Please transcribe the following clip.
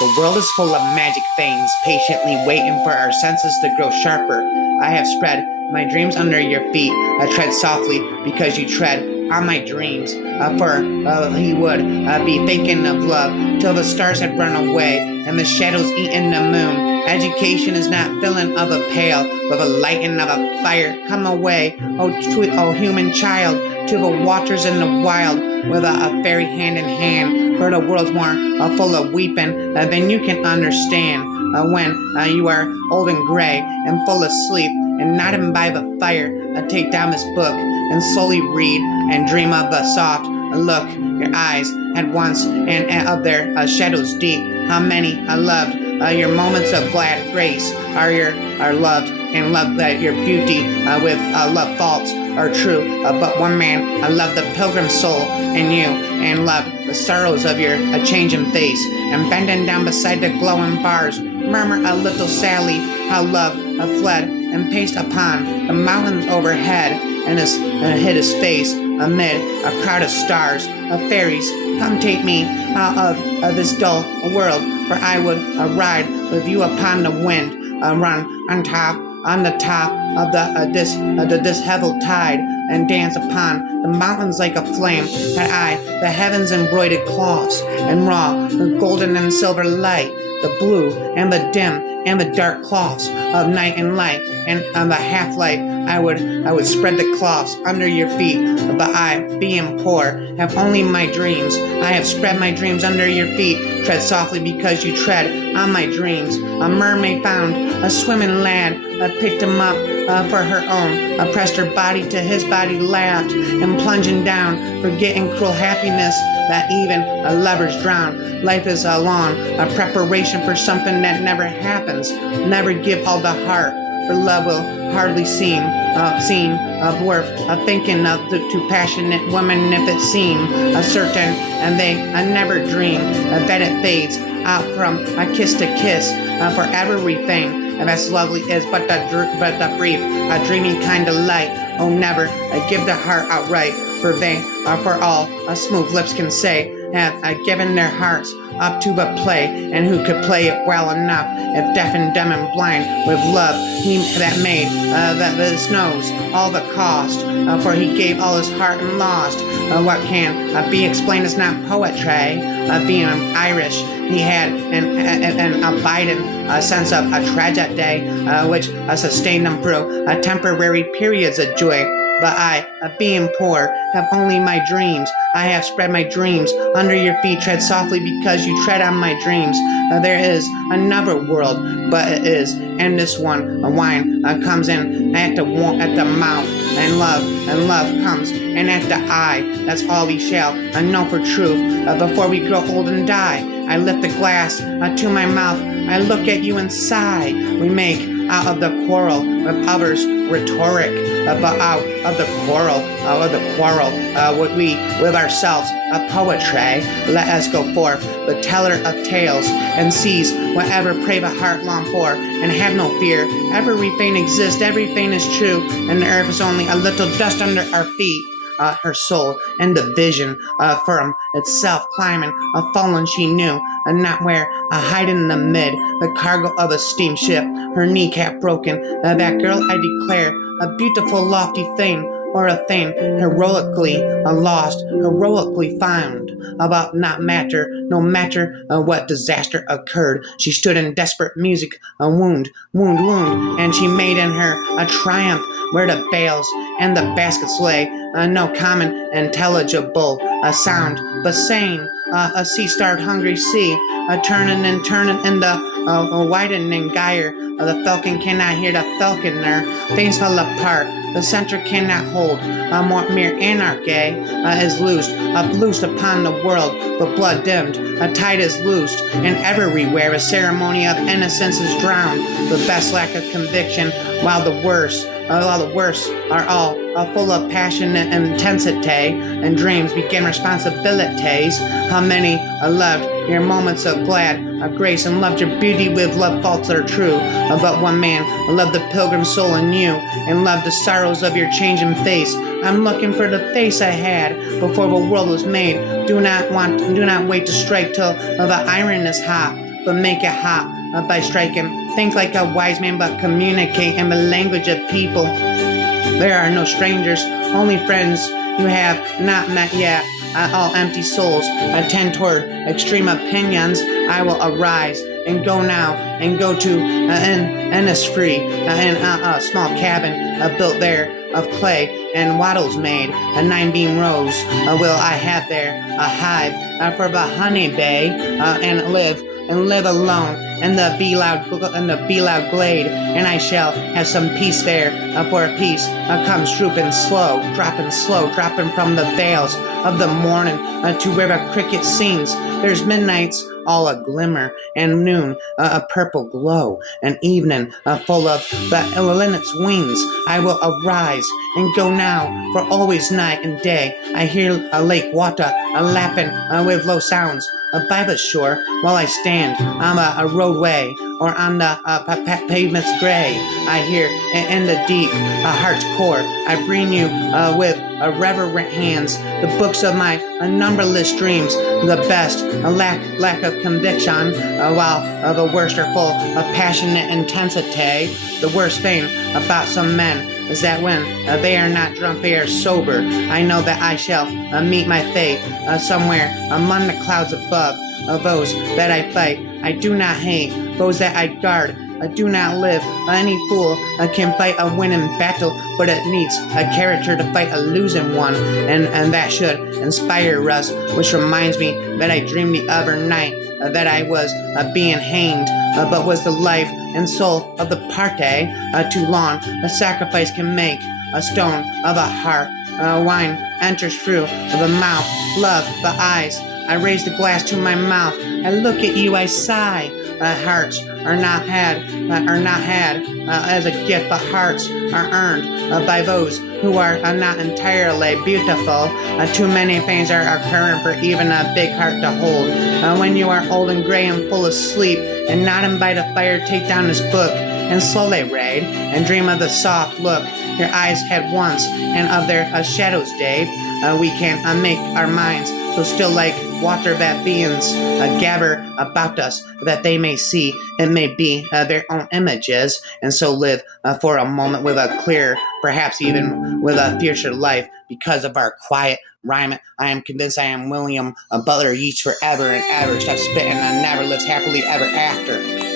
The world is full of magic things, patiently waiting for our senses to grow sharper. I have spread my dreams under your feet. I tread softly because you tread on my dreams. For he would be thinking of love till the stars had run away and the shadows eaten the moon. Education is not filling of a pail, but a lighting of a fire. Come away, oh human child, to the waters in the wild, with a fairy hand in hand. For the world's more full of weeping than you can understand. When you are old and gray and full of sleep and nodding by the fire, take down this book and slowly read and dream of the soft look your eyes had once and of their shadows deep. How many I loved your moments of glad grace are loved, and love that your beauty with love faults are true. But one man I loved the pilgrim soul in you, and loved the sorrows of your changing face, and bending down beside the glowing bars, murmur a little sadly how love fled and paced upon the mountains overhead, and hid his face amid a crowd of stars. Fairies, come take me out of this dull world, for I would ride with you upon the wind, run on the top of the disheveled tide, and dance upon the mountains like a flame. Had I the heavens embroidered cloths, and raw the golden and silver light, the blue and the dim and the dark cloths of night and light, and on the half light I would spread the cloths under your feet. But I, being poor, have only my dreams. I have spread my dreams under your feet. Tread softly because you tread on my dreams. A mermaid found a swimming lad, picked him up for her own, pressed her body to his body, laughed, and plunging down, forgetting cruel happiness that even lovers drown. Life is a long preparation for something that never happens. Never give all the heart, for love will hardly seem worth thinking of to passionate women if it seem certain, and they never dream that it fades out from kiss to kiss. For everything that's lovely is but the brief, dreamy kind of light. Oh, never give the heart outright, for they for all smooth lips can say have given their hearts up to the play, and who could play it well enough if deaf and dumb and blind with love he that made that this knows all the cost, for he gave all his heart and lost what can be explained as not poetry. Being Irish, he had an abiding sense of a tragedy which sustained him through temporary periods of joy. But I, being poor, have only my dreams. I have spread my dreams under your feet. Tread softly because you tread on my dreams. There is another world, but it is, and this one, a wine comes in at the mouth, and love comes in at the eye. That's all we shall know for truth before we grow old and die. I lift the glass to my mouth. I look at you and sigh. We make out of the quarrel with others rhetoric, but out of the quarrel would we with ourselves poetry. Let us go forth, the teller of tales, and seize whatever pray the heart long for, and have no fear. Everything exists, everything is true, and the earth is only a little dust under our feet. Her soul and the vision from itself climbing fallen she knew, and not where hiding amid the cargo of a steamship, her kneecap broken. That girl, I declare, a beautiful lofty thing, or a thing heroically lost, heroically found, about not matter, no matter what disaster occurred. She stood in desperate music, a wound, and she made in her a triumph where the bales and the baskets lay, no common intelligible sound, but saying, a sea-starved hungry sea, turning and turning in the widening gyre. The falcon cannot hear the falconer, things fall apart, the center cannot hold, more mere anarchy is loosed upon the world, but blood dimmed, a tide is loosed, and everywhere a ceremony of innocence is drowned, the best lack of conviction, while the worst are all full of passion and intensity, and dreams begin responsibilities. How many loved your moments of glad grace, and loved your beauty with love faults that are true. But one man loved the pilgrim soul in you, and loved the sorrows of your changing face. I'm looking for the face I had before the world was made. Do not wait to strike till the iron is hot. but make it hot by striking. Think like a wise man, but communicate in the language of people. There are no strangers, only friends you have not met yet. All empty souls tend toward extreme opinions. I will arise and go now and go to Innisfree in a small cabin built there of clay and wattles made. 9-beam rows will I have there, a hive for the honey bay, and live alone in the be loud glade, and I shall have some peace there, for a peace comes dropping slow, dropping from the veils of the morning to where the cricket sings. There's midnights all a glimmer, and noon a purple glow, and evening full of the linnet's wings. I will arise and go now, for always night and day I hear a lake water lapping with low sounds by the shore, while I stand on a roadway or on the pavement's gray. I hear in the deep heart's core, I bring you with reverent hands the books of my numberless dreams, the best lack of conviction, while the worst are full of passionate intensity. The worst thing about some men is that when they are not drunk, they are sober. I know that I shall meet my fate somewhere among the clouds above. Those that I fight, I do not hate. Those that I guard, I do not live. Any fool can fight a winning battle, but it needs a character to fight a losing one, and that should inspire us. Which reminds me that I dreamed the other night that I was being hanged, but was the life and soul of the party. Too long a sacrifice can make a stone of a heart. Wine enters through the mouth, love the eyes. I raise the glass to my mouth. I look at you, I sigh. Hearts are not had as a gift, but hearts are earned by those who are not entirely beautiful. Too many things are occurring for even a big heart to hold. When you are old and gray and full of sleep, and nodding by the fire, take down this book and slowly read, and dream of the soft look your eyes had once, and of their shadows, Dave. We can make our minds so still like water that beings gather about us, that they may see and may be their own images, and so live for a moment with a clear, perhaps even with a fiercer life, because of our quiet rhyme. I am convinced I am William Butler Yeats forever and ever. Stop spitting and never lives happily ever after.